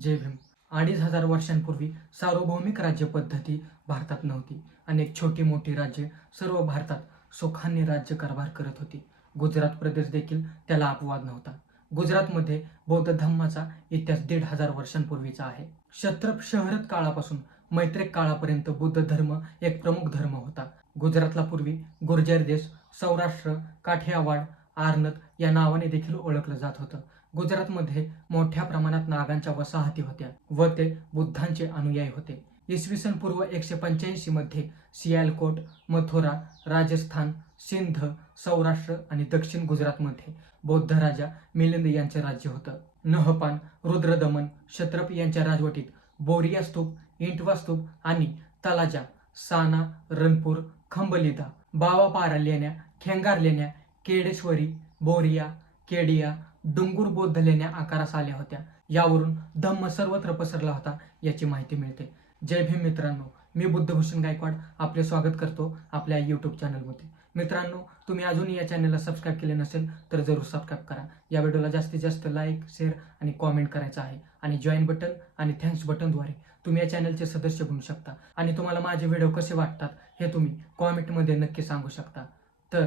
जय भीम. अडीच हजार वर्षांपूर्वी सार्वभौमिक राज्य पद्धती भारतात नव्हती. अनेक छोटी मोठी राज्ये सर्व भारतात सुखाने राज्य कारभार करत होती. गुजरात प्रदेश देखील त्याला अपवाद नव्हता. गुजरातमध्ये बौद्ध धम्माचा इतिहास दीड हजार वर्षांपूर्वीचा आहे. क्षत्रप शहरत काळापासून मैत्रेक काळापर्यंत बुद्ध धर्म एक प्रमुख धर्म होता. गुजरातला पूर्वी गुर्जर देश सौराष्ट्र काठियावाड आर्नत या नावाने देखील ओळखलं जात होतं. गुजरातमध्ये मोठ्या प्रमाणात नागांच्या वसाहती होत्या व ते बुद्धांचे अनुयायी होते. इसवी सन पूर्व एकशे पंच्याऐंशी मध्ये सियालकोट मथुरा राजस्थान सिंध सौराष्ट्र आणि दक्षिण गुजरातमध्ये बौद्ध राजा मिलिंद यांचे राज्य होतं. नहपान रुद्रदमन क्षत्रप यांच्या राजवटीत बोरिया स्तूप इंटवा स्तूप आणि तलाजा साना रणपूर खंबलिदा बावापारा लेण्या खेंगार लेण्या केडेश्वरी बोरिया केडिया डुंगूर बौद्ध लेण्या आकारास आल्या होत्या. यावरून धम्म सर्वत्र पसरला होता याची माहिती मिळते. जय भीम मित्रांनो मी बुद्धभूषण गायकवाड आपले स्वागत करतो आपल्या यूट्यूब चॅनलमध्ये मित्रांनो तुम्ही अजूनही या चॅनलला सबस्क्राईब केले नसेल तर जरूर सबस्क्राईब करा. या व्हिडिओला जास्तीत जास्त लाईक शेअर आणि कॉमेंट करायचं आहे. आणि जॉईन बटन आणि थँक्स बटनद्वारे तुम्ही या चॅनलचे सदस्य बनू शकता. आणि तुम्हाला माझे व्हिडिओ कसे वाटतात हे तुम्ही कॉमेंटमध्ये नक्की सांगू शकता. तर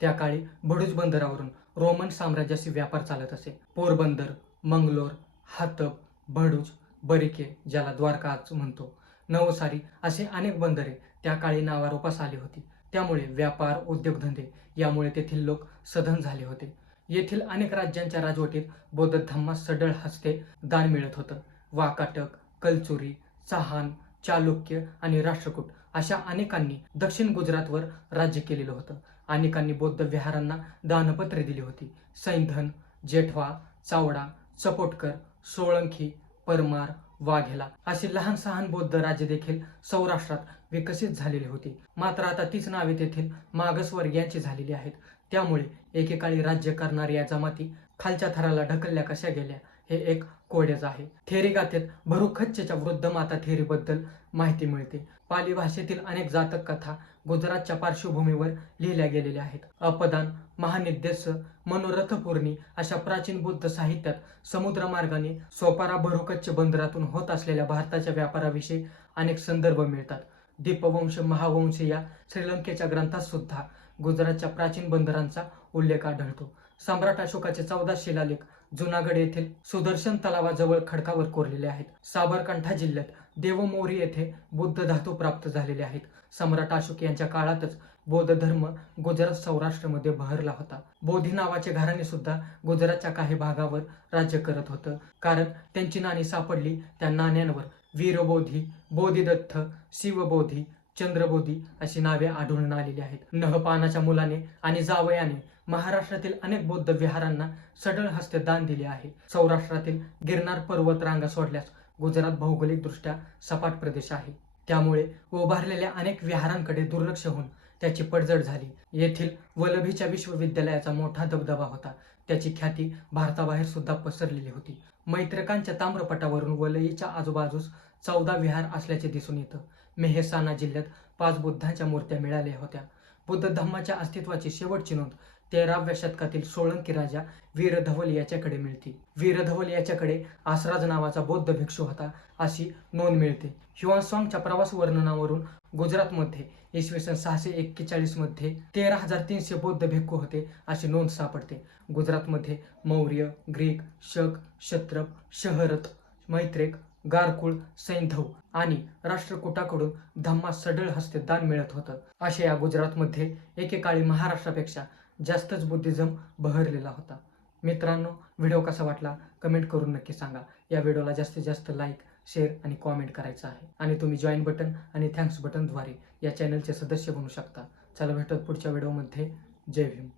त्या काळी बडूज बंदरावरून रोमन साम्राज्याशी व्यापार चालत असे. पोरबंदर मंगलोर हातब भडूच बरिके ज्याला द्वारका आज म्हणतो नवसारी असे अनेक बंदरे त्या काळी नावारोपास आली होती. त्यामुळे व्यापार उद्योगधंदे यामुळे तेथील लोक सधन झाले होते. येथील अनेक राज्यांच्या राजवटीत बौद्ध धम्मास सडळ हस्ते दान मिळत होतं. वाकाटक कलचुरी चहान चालुक्य आणि राष्ट्रकूट अशा अनेकांनी दक्षिण गुजरातवर राज्य केलेलं होतं. अनेकांनी बौद्ध विहारांना दानपत्रे दिली होती. सैंधन जेठवा चावडा चपोटकर सोळंकी परमार वाघेला अशी लहान सहान बौद्ध राज्य देखील सौराष्ट्रात विकसित झालेली होती. मात्र आता तीच नावे तेथील मागासवर्गीयांची झालेली आहेत. त्यामुळे एकेकाळी राज्य करणाऱ्या या जमाती खालच्या थराला ढकलल्या कशा गेल्या? हे एक कोडेज आहे. थेरी गाथेत भरुखच्चच्या वृद्ध माता थेरीबद्दल माहिती मिळते. पाली भाषेतील अनेक जातक कथा गुजरातच्या पार्श्वभूमीवर लिहिल्या गेलेल्या आहेत. अपदान महानिद्देश मनोरथपूर्णी अशा प्राचीन बुद्ध साहित्यात समुद्रमार्गाने सोपारा भरुकच्च बंदरातून होत असलेल्या भारताच्या व्यापाराविषयी अनेक संदर्भ मिळतात. दीपवंश महावंश या श्रीलंकेच्या ग्रंथात सुद्धा गुजरातच्या प्राचीन बंदरांचा उल्लेख आढळतो. सम्राट अशोकाचे चौदा शिलालेख जुनागड येथील सुदर्शन तलावाजवळ खडकावर कोरलेले आहेत. साबरकांठा जिल्ह्यात देवमोरी येथे बुद्ध धातू प्राप्त झालेले आहेत. सम्राट अशोक यांच्या काळातच बौद्ध धर्म गुजरात सौराष्ट्रमध्ये बहरला होता. बोधी नावाचे घराणे सुद्धा गुजरातच्या काही भागावर राज्य करत होतं. कारण त्यांची नाणी सापडली त्या नाण्यांवर वीरबोधी बोधिदत्त शिवबोधी चंद्रबोधी अशी नावे आढळून आलेली आहेत. नहपानाच्या मुलाने आणि जावयाने महाराष्ट्रातील अनेक बौद्ध विहारांना सडळ हस्ते दान दिले आहे. सौराष्ट्रातील गिरनार पर्वत रांगा सोडल्यास गुजरात भौगोलिक दृष्ट्या सपाट प्रदेश आहे. त्यामुळे उभारलेल्या अनेक विहारांकडे दुर्लक्ष होऊन त्याची पडझड झाली. येथील वलभीच्या विश्वविद्यालयाचा मोठा दबदबा होता. त्याची ख्याती भारताबाहेर सुद्धा पसरलेली होती. मैत्रकांच्या ताम्रपटावरून वलईच्या आजूबाजूस चौदा विहार असल्याचे दिसून येतं. मेहसाना जिल्ह्यात पाच बुद्धांच्या मूर्त्या मिळाल्या होत्या. बुद्ध धम्माच्या अस्तित्वाची शेवटची नोंद तेराव्या शतकातील सोळंकी राजा वीरधवल याच्याकडे मिळते. वीरधवल याच्याकडे आसराज नावाचा बौद्ध भिक्षू होता अशी नोंद मिळते. ह्युआन्सॉंगच्या प्रवास वर्णनावरून गुजरातमध्ये इसवी सन सहाशे एक्केचाळीसमध्ये तेरा हजार तीनशे बौद्ध भिक्खू होते अशी नोंद सापडते. गुजरातमध्ये मौर्य ग्रीक शक शत्रप शहरत मैत्रेक गारकुळ सैंधव आणि राष्ट्रकूटाकडून धम्मा सडळ हस्ते दान मिळत होतं. अशा या गुजरातमध्ये एकेकाळी महाराष्ट्रापेक्षा जास्तच बुद्धिझम बहरलेला होता. मित्रांनो व्हिडिओ कसा वाटला? कमेंट करून नक्की सांगा. या व्हिडिओला जास्तीत जास्त लाईक शेअर आणि कॉमेंट करायचं आहे. आणि तुम्ही जॉईन बटन आणि थँक्स बटनद्वारे या चॅनलचे सदस्य बनू शकता. चला भेटत पुढच्या व्हिडिओमध्ये. जय भीम.